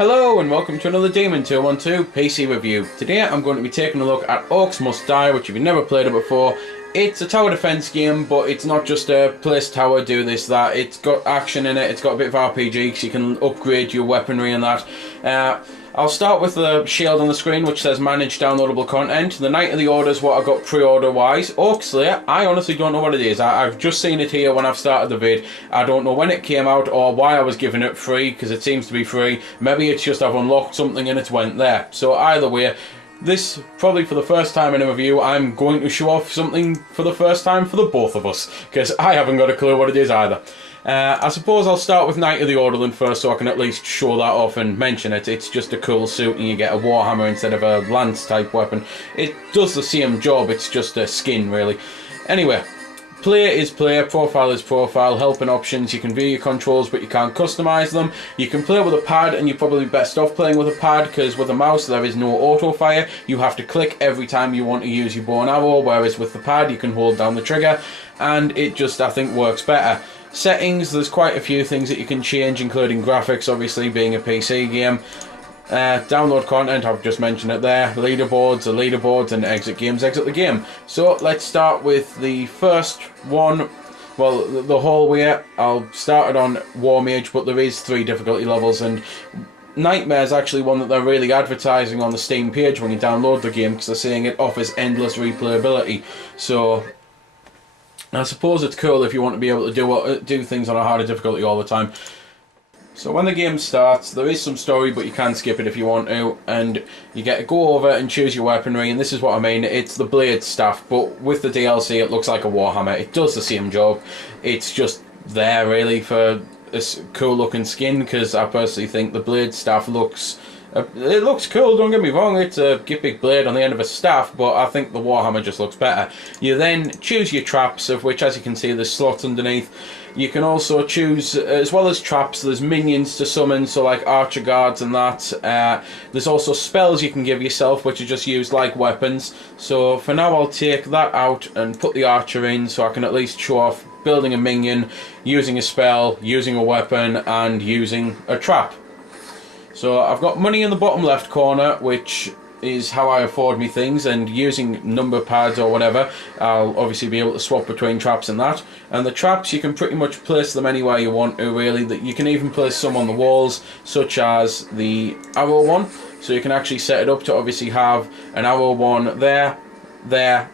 Hello and welcome to another Demon 212 PC review. Today I'm going to be taking a look at Orcs Must Die, which if you've never played it before, it's a tower defense game, but it's not just a place tower, do this, that. It's got action in it, it's got a bit of RPG, so you can upgrade your weaponry and that. I'll start with the shield on the screen, which says Manage Downloadable Content. The Knight of the Order is what I got pre-order wise. Orc Slayer, I honestly don't know what it is. I've just seen it here when I've started the vid. I don't know when it came out or why I was giving it free, because it seems to be free. Maybe it's just I've unlocked something and it's went there. So either way, this, probably for the first time in a review, I'm going to show off something for the first time for the both of us, because I haven't got a clue what it is either. I suppose I'll start with Knight of the Order then first, so I can at least show that off and mention it. It's just a cool suit and you get a warhammer instead of a lance type weapon. It does the same job, it's just a skin really. Anyway, player is player, profile is profile, help and options. You can view your controls but you can't customise them. You can play with a pad, and you're probably best off playing with a pad, because with a mouse there is no auto fire. You have to click every time you want to use your bow and arrow, whereas with the pad you can hold down the trigger and it just, I think, works better. Settings, there's quite a few things that you can change, including graphics, obviously being a PC game. Download content, I've just mentioned it there. Leaderboards, the leaderboards, and exit games, exit the game. So let's start with the first one. Well, the hallway, I'll start it on War Mage, but there is 3 difficulty levels, and Nightmare is actually one that they're really advertising on the Steam page when you download the game, because they're saying it offers endless replayability. So I suppose it's cool if you want to be able to do things on a harder difficulty all the time. So when the game starts, there is some story, but you can skip it if you want to, and you get to go over and choose your weaponry, and this is what I mean, it's the blade staff, but with the DLC it looks like a warhammer. It does the same job, it's just there really for this cool looking skin, because I personally think the blade staff looks... it looks cool, don't get me wrong, it's a big blade on the end of a staff, but I think the warhammer just looks better. You then choose your traps, of which, as you can see, there's slots underneath. You can also choose, as well as traps, there's minions to summon, so like archer guards and that. There's also spells you can give yourself, which are just used like weapons. So for now I'll take that out and put the archer in, so I can at least show off building a minion, using a spell, using a weapon, and using a trap. So I've got money in the bottom left corner, which is how I afford me things, and using number pads or whatever, I'll obviously be able to swap between traps and that. And the traps, you can pretty much place them anywhere you want to really. That you can even place some on the walls, such as the arrow one. So you can actually set it up to obviously have an arrow one there,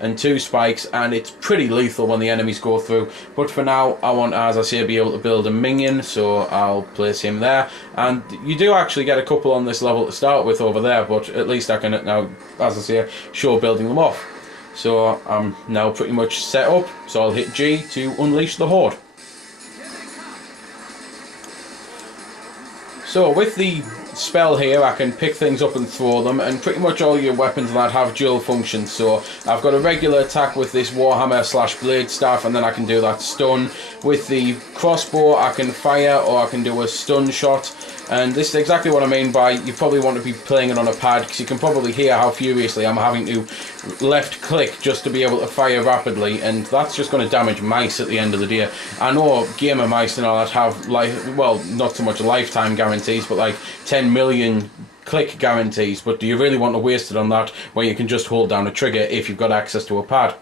and 2 spikes, and it's pretty lethal when the enemies go through. But for now I want, as I say, to be able to build a minion, so I'll place him there. And you do actually get a couple on this level to start with over there, but at least I can now, as I say, show building them off. So I'm now pretty much set up, so I'll hit G to unleash the horde. So with the spell here, I can pick things up and throw them, and pretty much all your weapons that have dual functions. So I've got a regular attack with this warhammer / blade staff, and then I can do that stun. With the crossbow I can fire, or I can do a stun shot. And this is exactly what I mean by you probably want to be playing it on a pad, because you can probably hear how furiously I'm having to left click just to be able to fire rapidly, and that's just going to damage mice at the end of the day. I know gamer mice and all that have, well, not so much lifetime guarantees, but like 10 million click guarantees, but do you really want to waste it on that when you can just hold down a trigger if you've got access to a pad?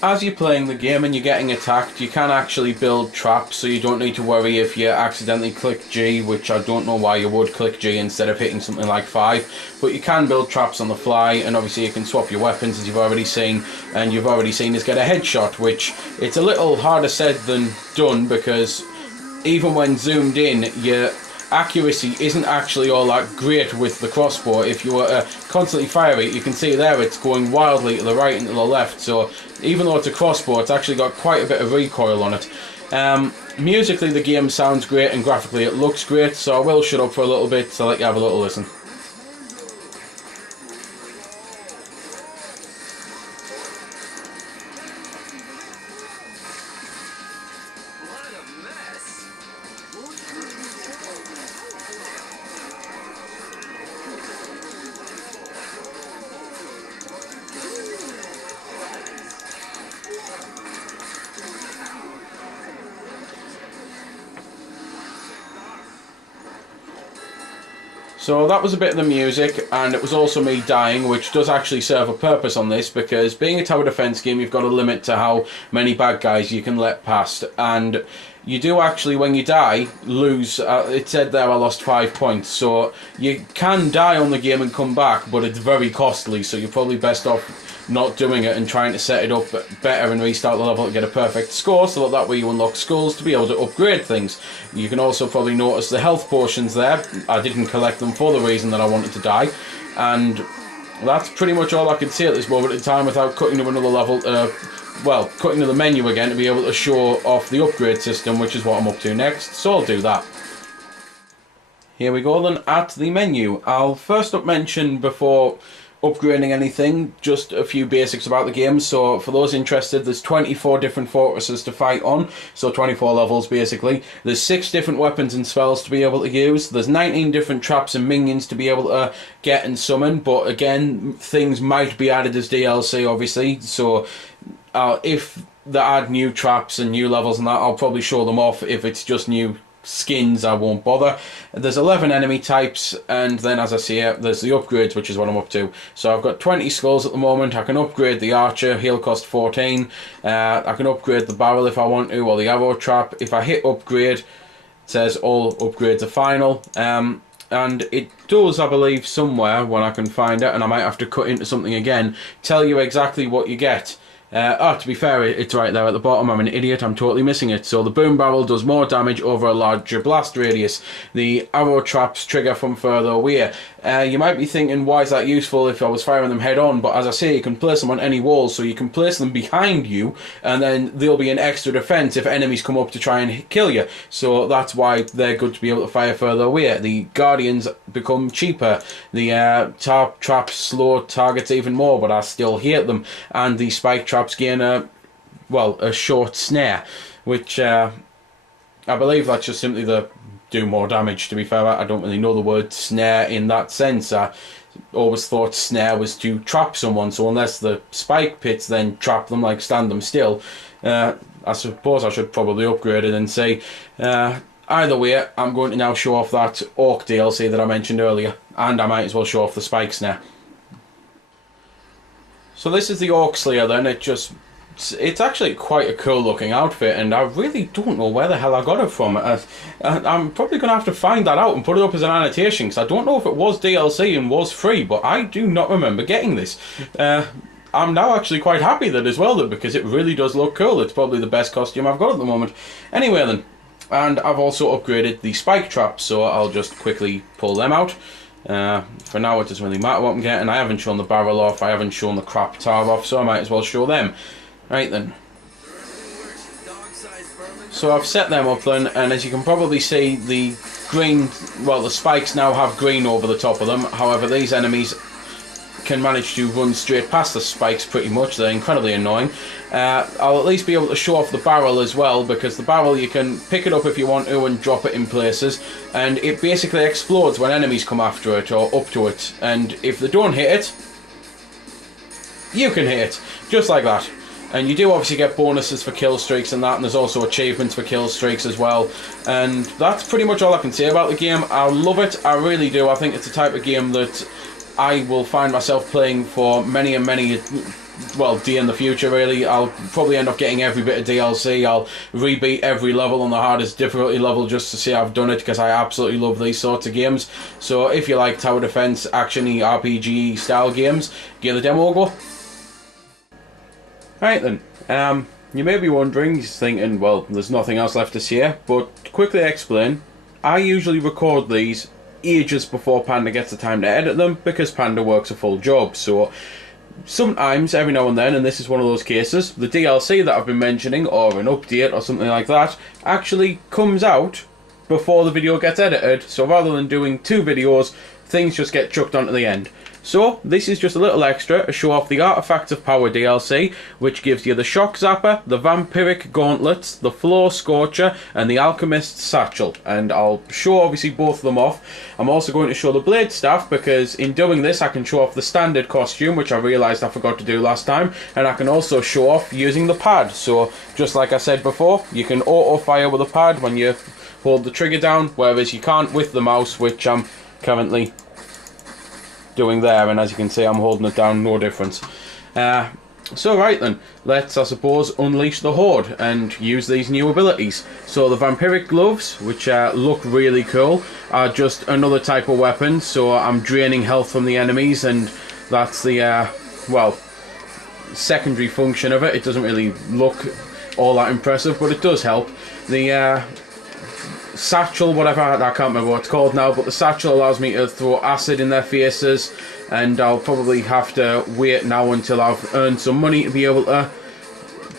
As you're playing the game and you're getting attacked, you can actually build traps, so you don't need to worry if you accidentally click G, which I don't know why you would click G instead of hitting something like 5, but you can build traps on the fly, and obviously you can swap your weapons, as you've already seen, and you've already seen us get a headshot, which it's a little harder said than done, because even when zoomed in, your accuracy isn't actually all that great with the crossbow. If you were to constantly fire it, you can see there it's going wildly to the right and to the left, so even though it's a crossbow, it's actually got quite a bit of recoil on it. Musically the game sounds great, and graphically it looks great, so I will shut up for a little bit to let you have a little listen. So that was a bit of the music, and it was also me dying, which does actually serve a purpose on this, because being a tower defense game, you've got a limit to how many bad guys you can let past, and you do actually, when you die, lose. It said there I lost 5 points, so you can die on the game and come back, but it's very costly, so you're probably best off not doing it and trying to set it up better and restart the level to get a perfect score, so that way you unlock skulls to be able to upgrade things. You can also probably notice the health potions there. I didn't collect them for the reason that I wanted to die, and that's pretty much all I can see at this moment in time without cutting to another level, well, cutting to the menu again to be able to show off the upgrade system, which is what I'm up to next, so I'll do that. Here we go then, at the menu. I'll first up mention, before upgrading anything, just a few basics about the game. So for those interested, there's 24 different fortresses to fight on, so 24 levels basically. There's 6 different weapons and spells to be able to use. There's 19 different traps and minions to be able to get and summon, but again, things might be added as DLC obviously, so if they add new traps and new levels and that, I'll probably show them off. If it's just new skins, I won't bother. There's 11 enemy types, and then as I say, there's the upgrades, which is what I'm up to. So I've got 20 skulls at the moment. I can upgrade the archer, he'll cost 14. I can upgrade the barrel if I want to, or the arrow trap. If I hit upgrade, it says all upgrades are final. And it does, I believe, somewhere, when I can find it, and I might have to cut into something again, tell you exactly what you get. To be fair, it's right there at the bottom. I'm an idiot, I'm totally missing it. So the boom barrel does more damage over a larger blast radius. The arrow traps trigger from further away. You might be thinking, why is that useful if I was firing them head on? But as I say, you can place them on any wall, so you can place them behind you, and then they'll be an extra defense if enemies come up to try and kill you. So that's why they're good to be able to fire further away. The guardians become cheaper. The tarp traps slow targets even more, but I still hate them. And the spike traps gain a short snare, which I believe that's just simply the do more damage. To be fair, I don't really know the word snare in that sense. I always thought snare was to trap someone, so unless the spike pits then trap them, like stand them still, I suppose I should probably upgrade it and say, either way, I'm going to now show off that Orc DLC that I mentioned earlier, and I might as well show off the spike snare. So this is the Orc Slayer then. It's actually quite a cool looking outfit, and I really don't know where the hell I got it from. I'm probably going to have to find that out and put it up as an annotation, because I don't know if it was DLC and was free, but I do not remember getting this. I'm now actually quite happy that as well, though, because it really does look cool. It's probably the best costume I've got at the moment. Anyway then, and I've also upgraded the spike traps, so I'll just quickly pull them out. For now it doesn't really matter what I'm getting. I haven't shown the barrel off, I haven't shown the crap tar off, so I might as well show them. Right then. So I've set them up then, and as you can probably see, the green, well, the spikes now have green over the top of them. However, these enemies can manage to run straight past the spikes pretty much. They're incredibly annoying. I'll at least be able to show off the barrel as well, because the barrel, you can pick it up if you want to and drop it in places, and it basically explodes when enemies come after it or up to it, and if they don't hit it, you can hit it, just like that. And you do obviously get bonuses for kill streaks and that, and there's also achievements for kill streaks as well. And that's pretty much all I can say about the game. I love it, I really do. I think it's the type of game that I will find myself playing for many and many, well, day in the future really. I'll probably end up getting every bit of DLC. I'll rebeat every level on the hardest difficulty level just to say I've done it, because I absolutely love these sorts of games. So if you like tower defense, action-y, RPG style games, give the demo a go. Right then, you may be wondering, thinking, well, there's nothing else left to say, but to quickly explain, I usually record these ages before Panda gets the time to edit them, because Panda works a full job. So sometimes, every now and then, and this is one of those cases, the DLC that I've been mentioning, or an update or something like that, actually comes out before the video gets edited. So rather than doing 2 videos, things just get chucked onto the end. So, this is just a little extra to show off the Artifacts of Power DLC, which gives you the Shock Zapper, the Vampiric Gauntlets, the Floor Scorcher, and the Alchemist's Satchel. And I'll show obviously both of them off. I'm also going to show the Blade Staff, because in doing this I can show off the standard costume, which I realised I forgot to do last time, and I can also show off using the pad. So, just like I said before, you can auto-fire with the pad when you hold the trigger down, whereas you can't with the mouse, which I'm currently doing there, and as you can see I'm holding it down, no difference. So right then, let's, I suppose, unleash the Horde and use these new abilities. So the Vampiric Gloves, which look really cool, are just another type of weapon, so I'm draining health from the enemies, and that's the, well, secondary function of it. It doesn't really look all that impressive, but it does help. The satchel, whatever, I can't remember what it's called now, but the satchel allows me to throw acid in their faces, and I'll probably have to wait now until I've earned some money to be able to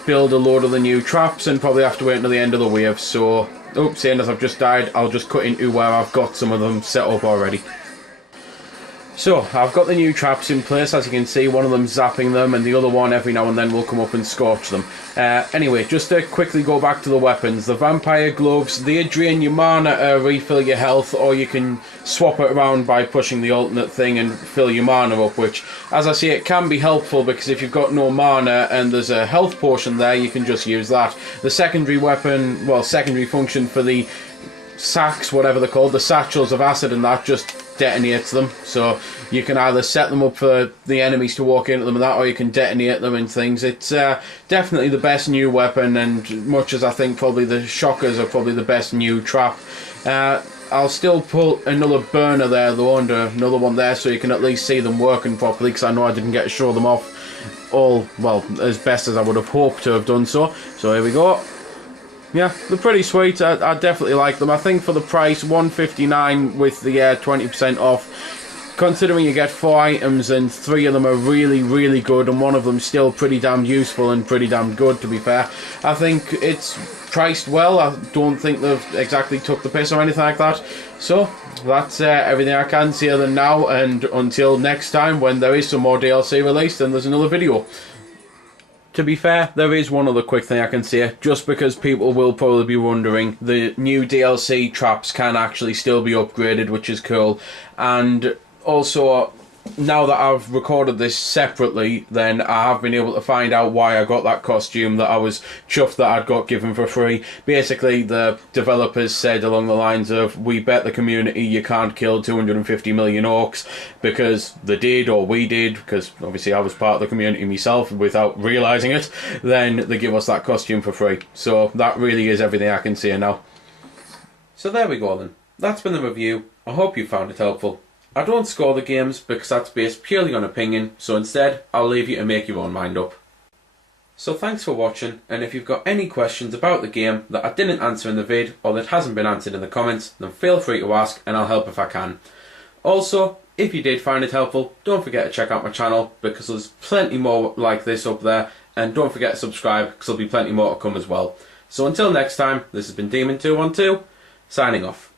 build a load of the new traps, and probably have to wait until the end of the wave. So, seeing as I've just died, I'll just cut into where I've got some of them set up already. So, I've got the new traps in place. As you can see, one of them zapping them, and the other one every now and then will come up and scorch them. Anyway, just to quickly go back to the weapons. The Vampire Gloves, they drain your mana to refill your health, or you can swap it around by pushing the alternate thing and fill your mana up, which, as I say, it can be helpful, because if you've got no mana and there's a health potion there, you can just use that. The secondary weapon, well, secondary function for the sacks, whatever they're called, the satchels of acid and that, just detonates them, so you can either set them up for the enemies to walk into them and that, or you can detonate them and things. It's definitely the best new weapon, and much as I think probably the shockers are probably the best new trap, I'll still put another burner there though, and another one there, so you can at least see them working properly, because I know I didn't get to show them off all, well, as best as I would have hoped to have done so. So here we go. Yeah, they're pretty sweet. I definitely like them. I think for the price, $159 with the 20% off, considering you get 4 items and 3 of them are really, really good, and one of them's still pretty damn useful and pretty damn good, to be fair. I think it's priced well. I don't think they've exactly took the piss or anything like that. So, that's everything I can say other than now, and until next time when there is some more DLC released and there's another video. To be fair, there is one other quick thing I can say, just because people will probably be wondering. The new DLC traps can actually still be upgraded, which is cool. And also, now that I've recorded this separately, then I have been able to find out why I got that costume that I was chuffed that I'd got given for free. Basically, the developers said along the lines of, we bet the community you can't kill 250 million orcs, because they did, or we did, because obviously I was part of the community myself without realising it, then they give us that costume for free. So that really is everything I can say now. So there we go then. That's been the review. I hope you found it helpful. I don't score the games because that's based purely on opinion, so instead I'll leave you to make your own mind up. So thanks for watching, and if you've got any questions about the game that I didn't answer in the vid, or that hasn't been answered in the comments, then feel free to ask and I'll help if I can. Also, if you did find it helpful, don't forget to check out my channel, because there's plenty more like this up there, and don't forget to subscribe because there'll be plenty more to come as well. So until next time, this has been Demon212, signing off.